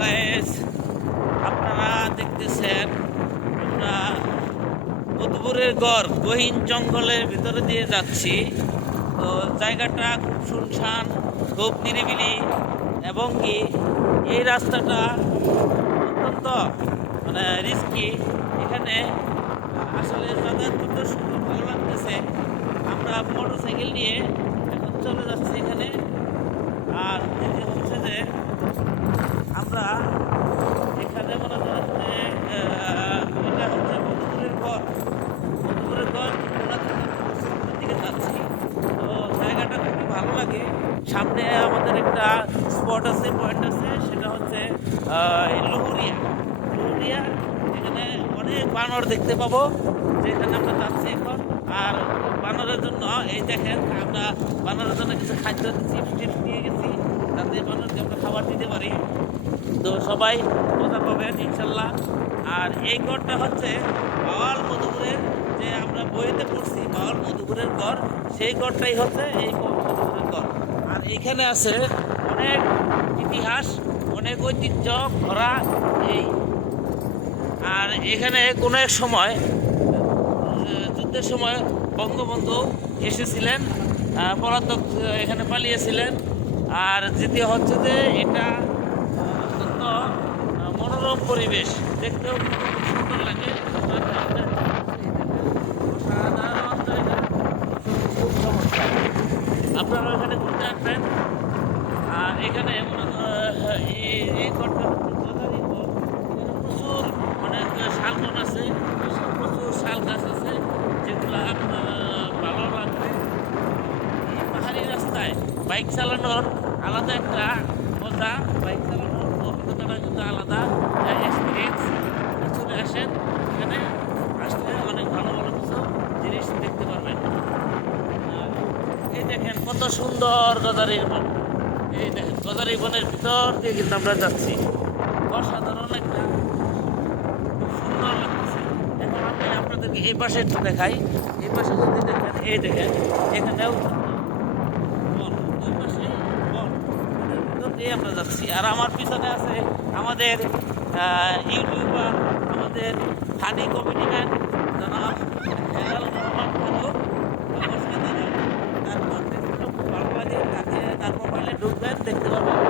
Guys আপনারা দেখতেছেন আমরা উদ্ভুরের গড়, গহীন জঙ্গলের ভিতরে দিয়ে যাচ্ছি। তো জায়গাটা খুব শুনশান, খুব নিরিবিলি এবং কি এই রাস্তাটা অত্যন্ত মানে রিস্কি এখানে আসলে যাতায়াত করতে ভালো লাগতেছে। আমরা মোটর সাইকেল নিয়ে এখন চলে যাচ্ছি এখানে আর দ্বিতীয় হচ্ছে যে আমরা এখানে মনে করেন যে এটা হচ্ছে মধুপুরের ঘর। মধুপুরের যাচ্ছি। তো জায়গাটা খুবই ভালো লাগে। সামনে আমাদের একটা স্পট আছে পয়েন্ট আছে, সেটা হচ্ছে লহুরিয়া। লহুরিয়া, এখানে অনেক বানর দেখতে পাবো, যেখানে আমরা যাচ্ছি এখন। আর বানরের জন্য, এই দেখেন, আমরা বানরের জন্য কিছু খাদ্য চিপস টিপস নিয়ে যাতে বানরকে আমরা খাবার দিতে পারি। তো সবাই মজা পাবেন, ইনশাল্লাহ। আর এই গড়টা হচ্ছে বাওয়াল মধুপুরের যে আমরা বইতে পড়ছি, বাওয়াল মধুপুরের গড় সেই গড়টাই হচ্ছে এই মধুপুরের গড় আর এখানে আছে অনেক ইতিহাস, অনেক ঐতিহ্য ভরা এই। আর এখানে কোনো এক সময় যুদ্ধের সময় বঙ্গবন্ধু এসেছিলেন পলাতক এখানে পালিয়েছিলেন। আর দ্বিতীয় হচ্ছে যে এটা অত্যন্ত মনোরম পরিবেশ দেখতেও খুব সুন্দর লাগে। আপনারা এখানে ঘুরতে আসবেন আর এখানে এই ঘরটা হচ্ছে গজারি ঘর। এখানে প্রচুর মানে শাল বন আছে প্রচুর শাল গাছ আছে যেগুলো আপনার ভালো লাগবে এই পাহাড়ি রাস্তায় বাইক চালানোর আলাদা একটা মজা, বাইক চালানোর অভিজ্ঞতাটা কিন্তু আলাদা এক্সপিরিয়েন্স চলে আসেন, এখানে আসলে অনেক ভালো ভালো কিছু জিনিস দেখতে পারবেন। এই দেখেন কত সুন্দর গজারির বন। এই দেখেন গজারি বনের ভিতর দিয়ে কিন্তু আমরা যাচ্ছি। অসাধারণ একটা সুন্দর লাগতেছে। এখন আমি আপনাদেরকে এই পাশে একটু দেখাই। এই পাশে যদি দেখেন, এই দেখেন, এখানেও বন ওই পাশে বন দিয়ে আমরা যাচ্ছি। আর আমার পিছনে আছে আমাদের ইউটিউবার আমাদের জনাব ফারুক আমার সাথে তারপর খুব ভালো লাগে তার মোবাইলে ঢুকবেন, দেখতে পাবেন